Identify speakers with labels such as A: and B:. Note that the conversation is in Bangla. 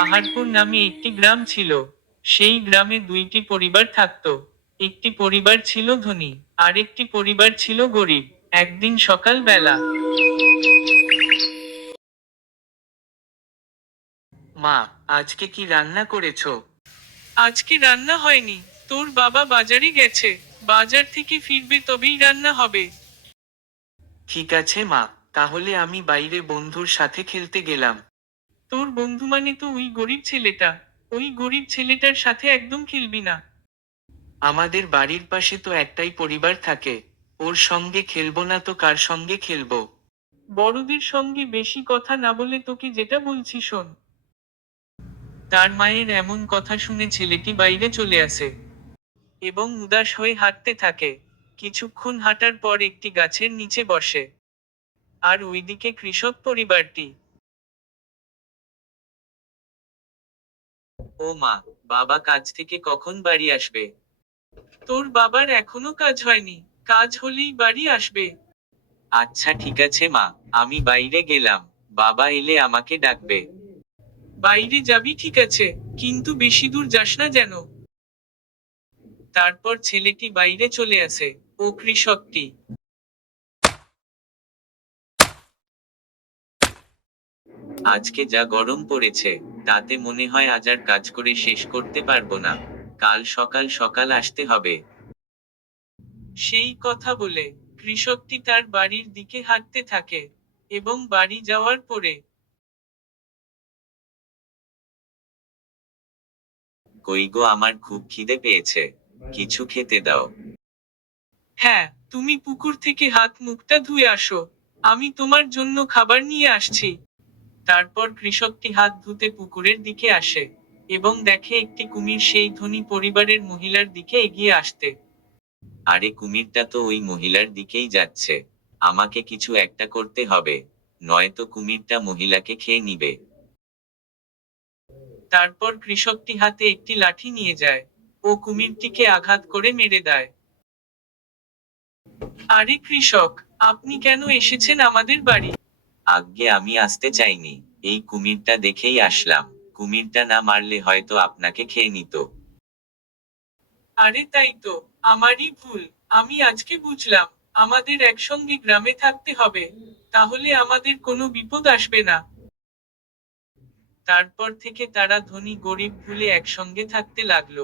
A: পাহাড়পুর নামে একটি গ্রাম ছিল। সেই গ্রামে দুইটি পরিবার থাকতো। একটি পরিবার ছিল ধনী আর একটি পরিবার ছিল গরিব। একদিন সকালবেলা মা আজকে কি রান্না করেছ? আজকে রান্না হয়নি। তোর বাবা বাজারে গেছে। বাজার থেকে ফিরবে তবেই রান্না হবে। ঠিক আছে মা তাহলে আমি বাইরে বন্ধুর সাথে খেলতে গেলাম। তোর বন্ধু মানে তো ওই গরিব ছেলেটা। ওই গরিব ছেলেটার সাথে একদম খেলবি না। আমাদের বাড়ির পাশে তো একটাই পরিবার থাকে। ওর সঙ্গে খেলব না তো কার সঙ্গে খেলব? বড়দের সঙ্গে বেশি কথা না বলে তোকে যেটা বলছি শোন। তার মায়ের এমন কথা শুনে ছেলেটি বাইরে চলে আসে এবং উদাস হয়ে হাঁটতে থাকে। কিছুক্ষণ হাঁটার পর একটি গাছের নিচে বসে। আর ওইদিকে কৃষক পরিবারটি। ও মা, বাবা কাজ থেকে কখন বাড়ি আসবে? তোর বাবার এখনও কাজ হয়নি, কাজ হলেই বাড়ি আসবে। আচ্ছা ঠিক আছে মা, আমি বাইরে গেলাম, বাবা এলে আমাকে ডাকবে। বাইরে যাবি ঠিক আছে, কিন্তু বেশি দূর যাস না যেন। তারপর ছেলেটি বাইরে চলে আসে, ও কৃষকটি। আজকে যা গরম পড়েছে তাতে মনে হয় আজ আর কাজ করে শেষ করতে পারব না। কাল সকাল সকাল আসতে হবে। সেই কথা বলে কৃষকটি তার বাড়ির দিকে হাঁটতে থাকে এবং বাড়ি যাওয়ার পরে কই গো, আমার খুব খিদে পেয়েছে। কিছু খেতে দাও। হ্যাঁ তুমি পুকুর থেকে হাত মুখটা ধুয়ে আসো। আমি তোমার জন্য খাবার নিয়ে আসছি। তারপর কৃষকটি হাত ধুতে পুকুরের দিকে আসে এবং দেখে একটি কুমির সেই ধনী পরিবারের মহিলার দিকে এগিয়ে আসতে। আরে কুমিরটা তো ওই মহিলার দিকেই যাচ্ছে, আমাকে কিছু একটা করতে হবে, নয়তো কুমিরটা মহিলাকে খেয়ে নিবে। তারপর কৃষকটি হাতে একটি লাঠি নিয়ে যায় ও কুমিরটিকে আঘাত করে মেরে দেয়। আরে কৃষক, আপনি কেন এসেছেন আমাদের বাড়ি? আজ্ঞে আমি আসতে চাইনি। এই কুমিরটা দেখেই আসলাম। কুমিরটা না মারলে হয়তো আপনাকে খেয়ে নিত। আরে তাই তো, আমারই ভুল। আমি আজকে বুঝলাম, আমাদের একসঙ্গে গ্রামে থাকতে হবে। তাহলে আমাদের কোনো বিপদ আসবে না। তারপর থেকে তারা ধনী গরিব ভুলে একসঙ্গে থাকতে লাগল।